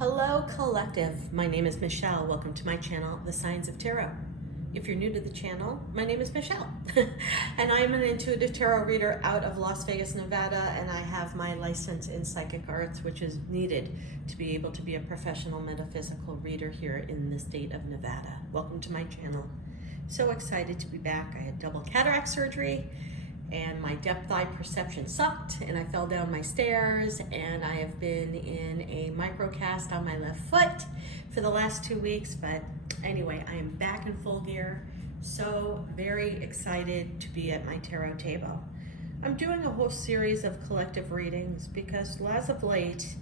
Hello collective, my name is Michelle. Welcome to my channel, The Signs of Tarot. If you're new to the channel, my name is Michelle and I'm an intuitive tarot reader out of Las Vegas, Nevada, and I have my license in psychic arts, which is needed to be able to be a professional metaphysical reader here in the state of Nevada. Welcome to my channel. So excited to be back. I had double cataract surgery and my depth eye perception sucked and I fell down my stairs, and I have been in a microcast on my left foot for the last 2 weeks, but anyway, I am back in full gear. So very excited to be at my tarot table. I'm doing a whole series of collective readings because as of late,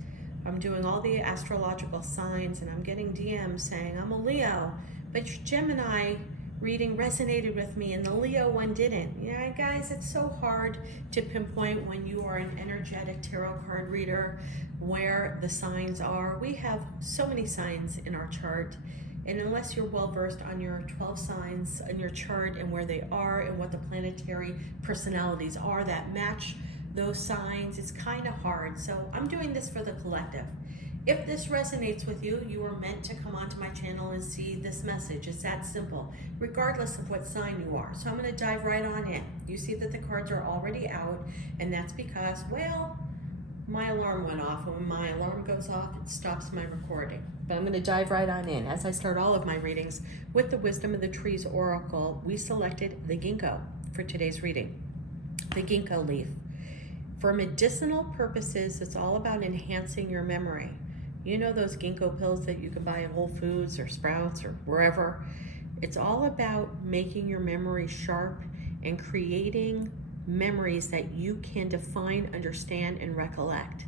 I'm doing all the astrological signs and I'm getting DMs saying I'm a Leo, but your Gemini reading resonated with me and the Leo one didn't. Yeah, guys, it's so hard to pinpoint when you are an energetic tarot card reader where the signs are. We have so many signs in our chart, and unless you're well versed on your 12 signs in your chart and where they are and what the planetary personalities are that match those signs, it's kind of hard. So I'm doing this for the collective. If this resonates with you, you are meant to come onto my channel and see this message. It's that simple, regardless of what sign you are. So I'm going to dive right on in. You see that the cards are already out, and that's because, well, my alarm went off. And when my alarm goes off, it stops my recording. But I'm going to dive right on in. As I start all of my readings with the Wisdom of the Trees Oracle, we selected the ginkgo for today's reading. The ginkgo leaf. For medicinal purposes, it's all about enhancing your memory. You know those ginkgo pills that you can buy at Whole Foods or Sprouts or wherever? It's all about making your memory sharp and creating memories that you can define, understand, and recollect.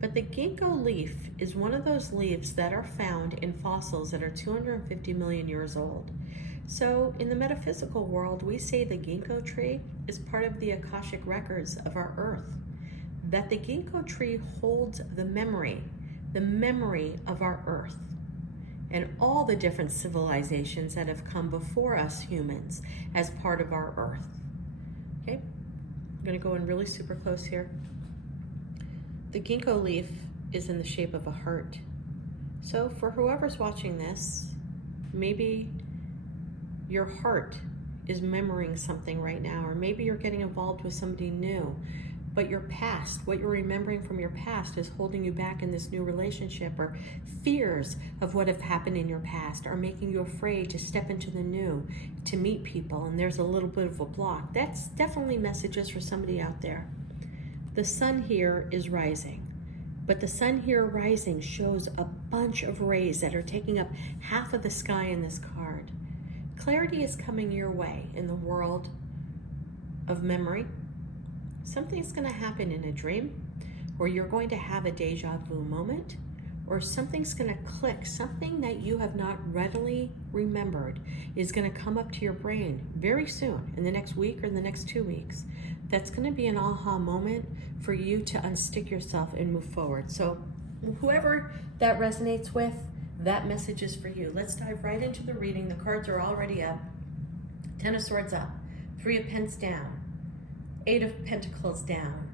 But the ginkgo leaf is one of those leaves that are found in fossils that are 250 million years old. So in the metaphysical world, we say the ginkgo tree is part of the Akashic records of our earth, that the ginkgo tree holds the memory of our earth and all the different civilizations that have come before us humans as part of our earth. Okay, I'm going to go in really super close here. The ginkgo leaf is in the shape of a heart. So for whoever's watching this, maybe your heart is memorizing something right now, or maybe you're getting involved with somebody new, but your past, what you're remembering from your past, is holding you back in this new relationship, or fears of what have happened in your past are making you afraid to step into the new, to meet people, and there's a little bit of a block. That's definitely messages for somebody out there. The sun here is rising, but the sun here rising shows a bunch of rays that are taking up half of the sky in this card. Clarity is coming your way in the world of memory. Something's going to happen in a dream, or you're going to have a deja vu moment, or something's going to click. Something that you have not readily remembered is going to come up to your brain very soon, in the next week or in the next 2 weeks. That's going to be an aha moment for you to unstick yourself and move forward. So whoever that resonates with, that message is for you. Let's dive right into the reading. The cards are already up. 10 of Swords up, 3 of Pence down, 8 of Pentacles down.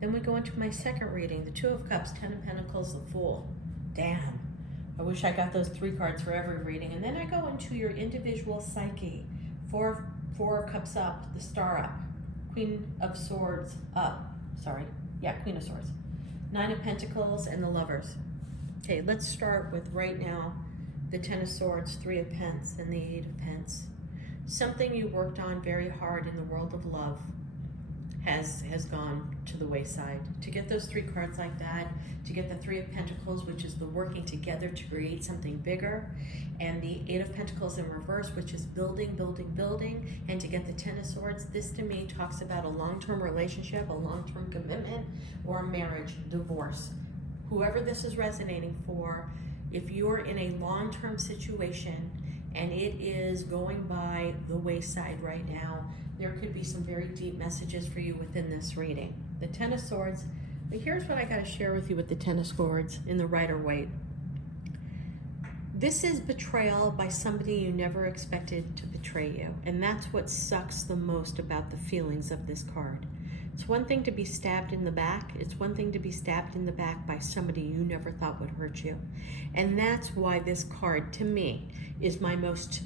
Then we go into my second reading, the 2 of Cups, 10 of Pentacles, the Fool. Damn, I wish I got those 3 cards for every reading. And then I go into your individual psyche. 4 of Cups up, the Star up, Queen of Swords up, Queen of Swords. 9 of Pentacles and the Lovers. Okay, let's start with right now, the 10 of Swords, 3 of Pence, and the 8 of Pence. Something you worked on very hard in the world of love has gone to the wayside. To get those 3 cards like that, to get the 3 of Pentacles, which is the working together to create something bigger, and the 8 of Pentacles in reverse, which is building, building, building, and to get the 10 of Swords, this to me talks about a long-term relationship, a long-term commitment, or a marriage, divorce. Whoever this is resonating for, if you're in a long-term situation and it is going by the wayside right now, there could be some very deep messages for you within this reading. The 10 of Swords, but here's what I got to share with you with the 10 of Swords in the Rider-Waite. This is betrayal by somebody you never expected to betray you, and that's what sucks the most about the feelings of this card. It's one thing to be stabbed in the back. It's one thing to be stabbed in the back by somebody you never thought would hurt you. And that's why this card, to me, is my most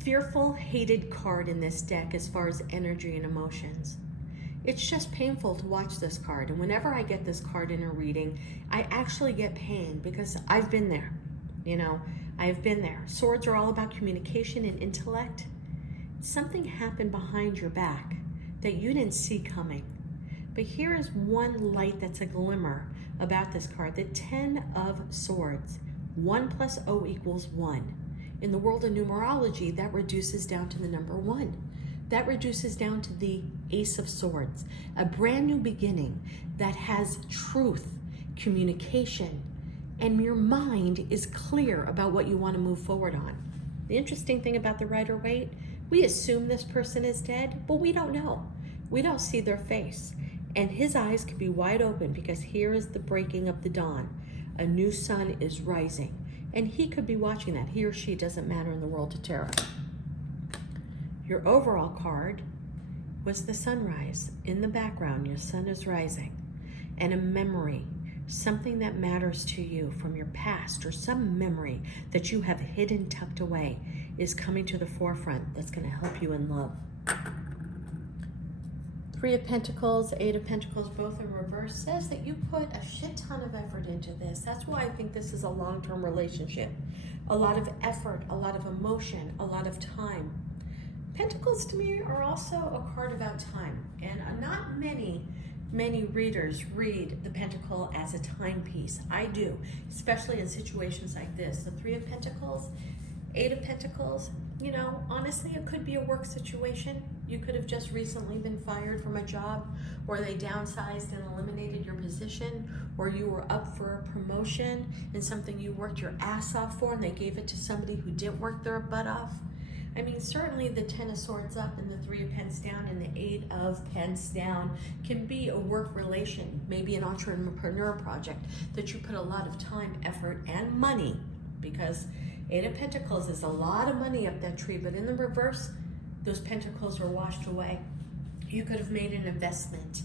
fearful, hated card in this deck as far as energy and emotions. It's just painful to watch this card. And whenever I get this card in a reading, I actually get pain because I've been there. You know, I've been there. Swords are all about communication and intellect. Something happened behind your back that you didn't see coming. But here is one light that's a glimmer about this card, the 10 of Swords. 1 plus O equals 1. In the world of numerology, that reduces down to the number 1. That reduces down to the Ace of Swords, a brand new beginning that has truth, communication, and your mind is clear about what you want to move forward on. The interesting thing about the Rider-Waite, we assume this person is dead, but we don't know. We don't see their face. And his eyes could be wide open because here is the breaking of the dawn. A new sun is rising. And he could be watching that. He or she, doesn't matter in the world of tarot. Your overall card was the sunrise. In the background, your sun is rising. And a memory, something that matters to you from your past or some memory that you have hidden, tucked away, is coming to the forefront that's going to help you in love. 3 of Pentacles, 8 of Pentacles, both in reverse, says that you put a shit ton of effort into this. That's why I think this is a long-term relationship. A lot of effort, a lot of emotion, a lot of time. Pentacles to me are also a card about time. And not many readers read the Pentacle as a timepiece. I do, especially in situations like this. The 3 of Pentacles, 8 of Pentacles, you know, honestly, it could be a work situation. You could have just recently been fired from a job, or they downsized and eliminated your position, or you were up for a promotion in something you worked your ass off for and they gave it to somebody who didn't work their butt off. I mean, certainly the 10 of Swords up and the 3 of Pence down and the 8 of Pence down can be a work relation, maybe an entrepreneur project that you put a lot of time, effort, and money, because 8 of Pentacles is a lot of money up that tree, but in the reverse, those pentacles are washed away. You could have made an investment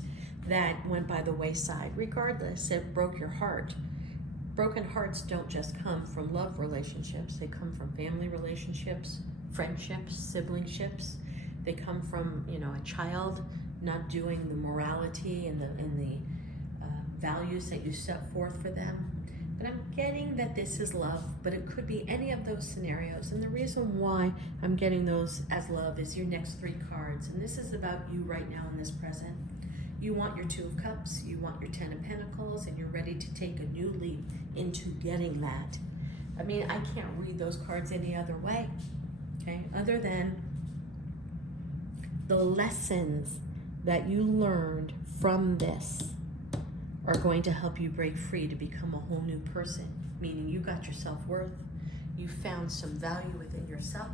that went by the wayside. Regardless, it broke your heart. Broken hearts don't just come from love relationships. They come from family relationships, friendships, siblingships. They come from, you know, a child not doing the morality and the values that you set forth for them. But I'm getting that this is love, but it could be any of those scenarios. And the reason why I'm getting those as love is your next 3 cards. And this is about you right now in this present. You want your 2 of Cups, you want your 10 of Pentacles, and you're ready to take a new leap into getting that. I mean, I can't read those cards any other way, okay? Other than the lessons that you learned from this are going to help you break free to become a whole new person, meaning you got your self-worth, you found some value within yourself,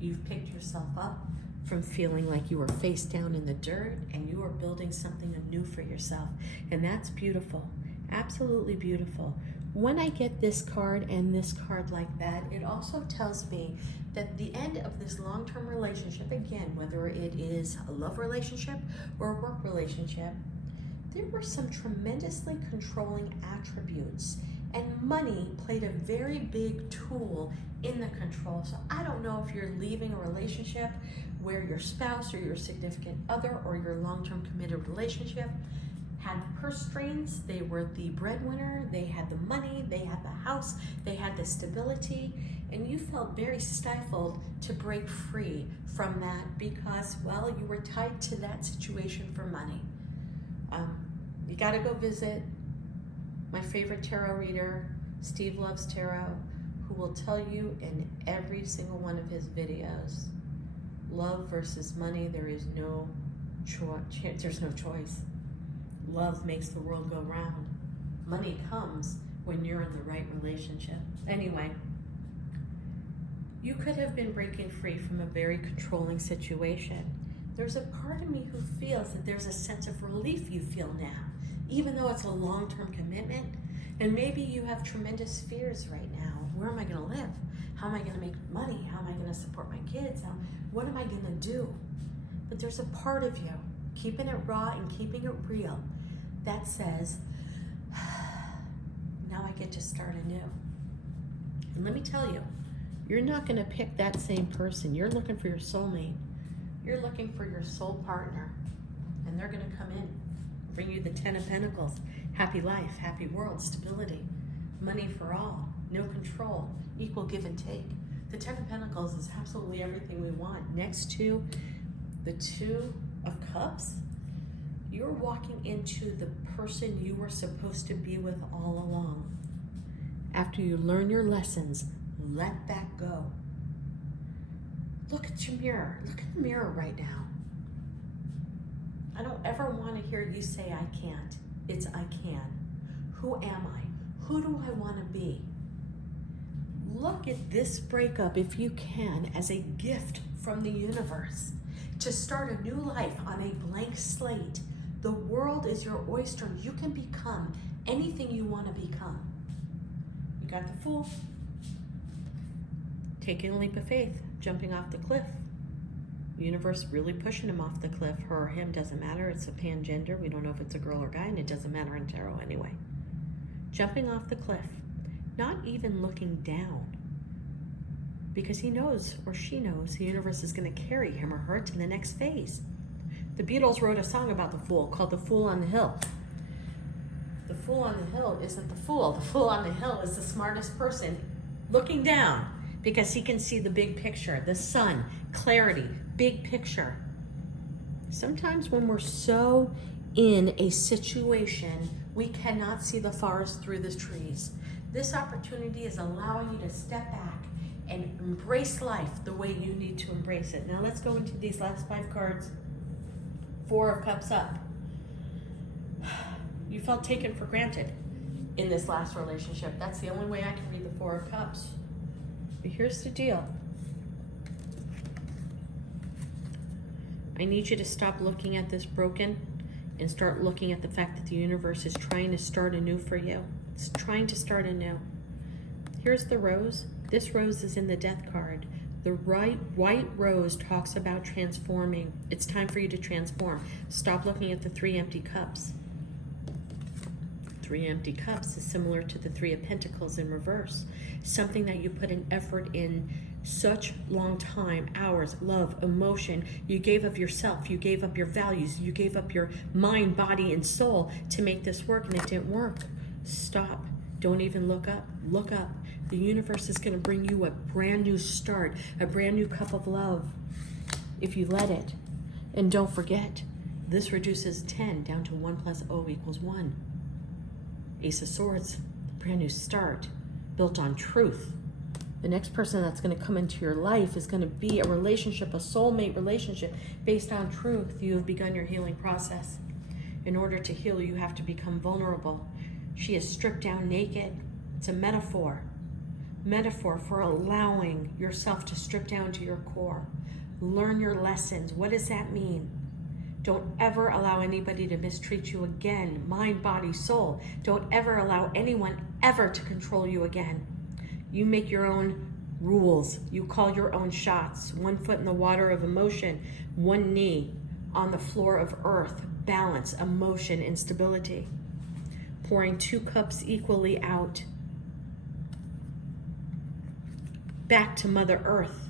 you've picked yourself up from feeling like you were face down in the dirt, and you are building something anew for yourself. And that's beautiful, absolutely beautiful. When I get this card and this card like that, it also tells me that the end of this long-term relationship, again, whether it is a love relationship or a work relationship, there were some tremendously controlling attributes, and money played a very big tool in the control. So I don't know if you're leaving a relationship where your spouse or your significant other or your long-term committed relationship had purse strings. They were the breadwinner, they had the money, they had the house, they had the stability, and you felt very stifled to break free from that because, well, you were tied to that situation for money. You got to go visit my favorite tarot reader, Steve Loves Tarot, who will tell you in every single one of his videos, love versus money, there is no choice. There's no choice. Love makes the world go round. Money comes when you're in the right relationship. Anyway, you could have been breaking free from a very controlling situation. There's a part of me who feels that there's a sense of relief you feel now, even though it's a long-term commitment. And maybe you have tremendous fears right now. Where am I going to live? How am I going to make money? How am I going to support my kids? What am I going to do? But there's a part of you keeping it raw and keeping it real, that says, now I get to start anew. And let me tell you, you're not going to pick that same person. You're looking for your soulmate. You're looking for your soul partner. And they're going to come in, bring you the 10 of Pentacles. Happy life, happy world, stability, money for all, no control, equal give and take. The 10 of Pentacles is absolutely everything we want. Next to the 2 of Cups, you're walking into the person you were supposed to be with all along. After you learn your lessons, let that go. Look at your mirror. Look at the mirror right now. I don't ever want to hear you say I can't. It's I can. Who am I? Who do I want to be? Look at this breakup, if you can, as a gift from the universe to start a new life on a blank slate. The world is your oyster. You can become anything you want to become. You got the Fool. Taking a leap of faith, jumping off the cliff. The universe really pushing him off the cliff. Her or him, doesn't matter. It's a pangender. We don't know if it's a girl or guy, and it doesn't matter in tarot anyway. Jumping off the cliff, not even looking down, because he knows, or she knows, the universe is going to carry him or her to the next phase. The Beatles wrote a song about the Fool called The Fool on the Hill. The Fool on the Hill isn't the fool. The Fool on the Hill is the smartest person looking down, because he can see the big picture, the sun, clarity, big picture. Sometimes when we're so in a situation, we cannot see the forest through the trees. This opportunity is allowing you to step back and embrace life the way you need to embrace it. Now let's go into these last 5 cards. 4 of Cups up. You felt taken for granted in this last relationship. That's the only way I can read the 4 of Cups. But here's the deal. I need you to stop looking at this broken and start looking at the fact that the universe is trying to start anew for you. It's trying to start anew. Here's the rose. This rose is in the Death card. The white rose talks about transforming. It's time for you to transform. Stop looking at the 3 empty cups. 3 empty cups is similar to the 3 of Pentacles in reverse. Something that you put an effort in such long time, hours, love, emotion. You gave of yourself, you gave up your values, you gave up your mind, body, and soul to make this work, and it didn't work. Stop. Don't even look up. Look up. The universe is going to bring you a brand new start, a brand new cup of love, if you let it. And don't forget, this reduces 10 down to 1 + 0 = 1. Ace of Swords, brand new start, built on truth. The next person that's going to come into your life is going to be a relationship, a soulmate relationship based on truth. You have begun your healing process. In order to heal, you have to become vulnerable. She is stripped down naked. It's a metaphor. Metaphor for allowing yourself to strip down to your core. Learn your lessons. What does that mean? Don't ever allow anybody to mistreat you again. Mind, body, soul. Don't ever allow anyone ever to control you again. You make your own rules. You call your own shots. 1 foot in the water of emotion, 1 knee on the floor of earth. Balance, emotion, and stability. Pouring 2 cups equally out. Back to Mother Earth,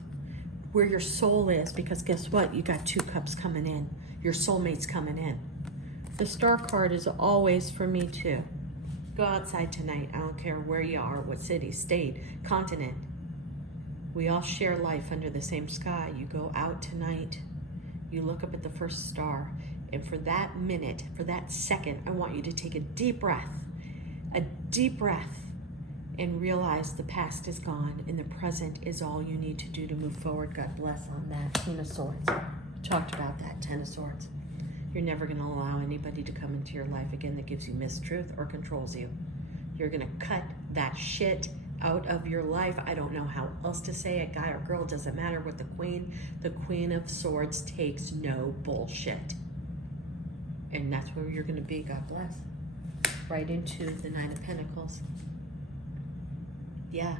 where your soul is, because guess what? You got 2 cups coming in. Your soulmate's coming in. The Star card is always for me too. Go outside tonight. I don't care where you are, what city, state, continent. We all share life under the same sky. You go out tonight. You look up at the first star. And for that minute, for that second, I want you to take a deep breath, and realize the past is gone and the present is all you need to do to move forward. God bless on that. 10 of Swords. Talked about that, 10 of Swords. You're never going to allow anybody to come into your life again that gives you mistruth or controls you. You're going to cut that shit out of your life. I don't know how else to say it. Guy or girl, doesn't matter. With the Queen of Swords takes no bullshit. And that's where you're going to be. God bless. Right into the 9 of Pentacles. Yeah,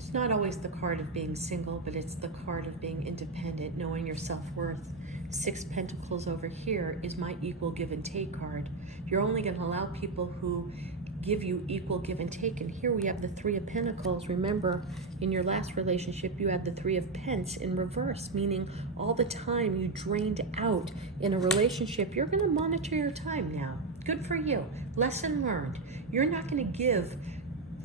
It's not always the card of being single, but it's the card of being independent, knowing your self-worth. 6 Pentacles over here is my equal give and take card. You're only going to allow people who give you equal give and take. And here we have the 3 of Pentacles. Remember, in your last relationship, you had the 3 of Pence in reverse, meaning all the time you drained out in a relationship. You're going to monitor your time now. Good for you. Lesson learned. You're not going to give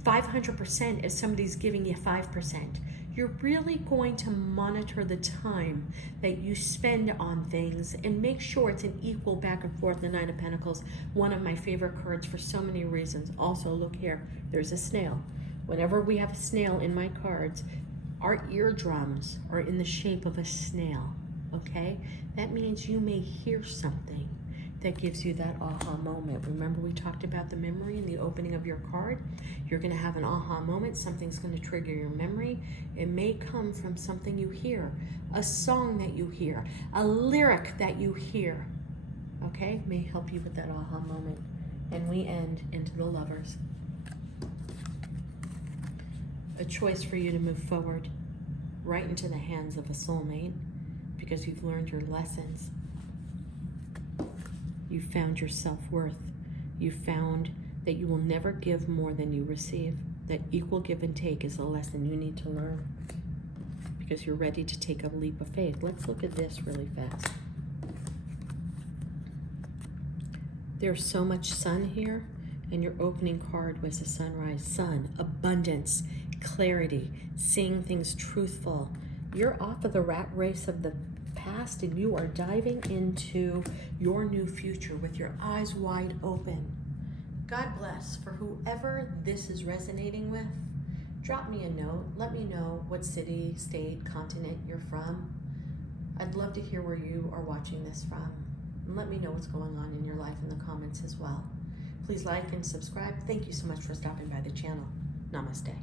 500% if somebody's giving you 5%. You're really going to monitor the time that you spend on things and make sure it's an equal back and forth. The 9 of Pentacles, one of my favorite cards for so many reasons. Also, look here, there's a snail. Whenever we have a snail in my cards, our eardrums are in the shape of a snail, okay? That means you may hear something that gives you that aha moment. Remember, we talked about the memory in the opening of your card. You're going to have an aha moment. Something's going to trigger your memory. It may come from something you hear, a song that you hear, a lyric that you hear, okay? May help you with that aha moment. And we end into the Lovers. A choice for you to move forward right into the hands of a soulmate because you've learned your lessons. You found your self-worth. You found that you will never give more than you receive. That equal give and take is a lesson you need to learn because you're ready to take a leap of faith. Let's look at this really fast. There's so much sun here, and your opening card was the sunrise. Sun, abundance, clarity, seeing things truthful. You're off of the rat race of the past and you are diving into your new future with your eyes wide open. God bless. For whoever this is resonating with, drop me a note. Let me know what city, state, continent you're from. I'd love to hear where you are watching this from. And let me know what's going on in your life in the comments as well. Please like and subscribe. Thank you so much for stopping by the channel. Namaste.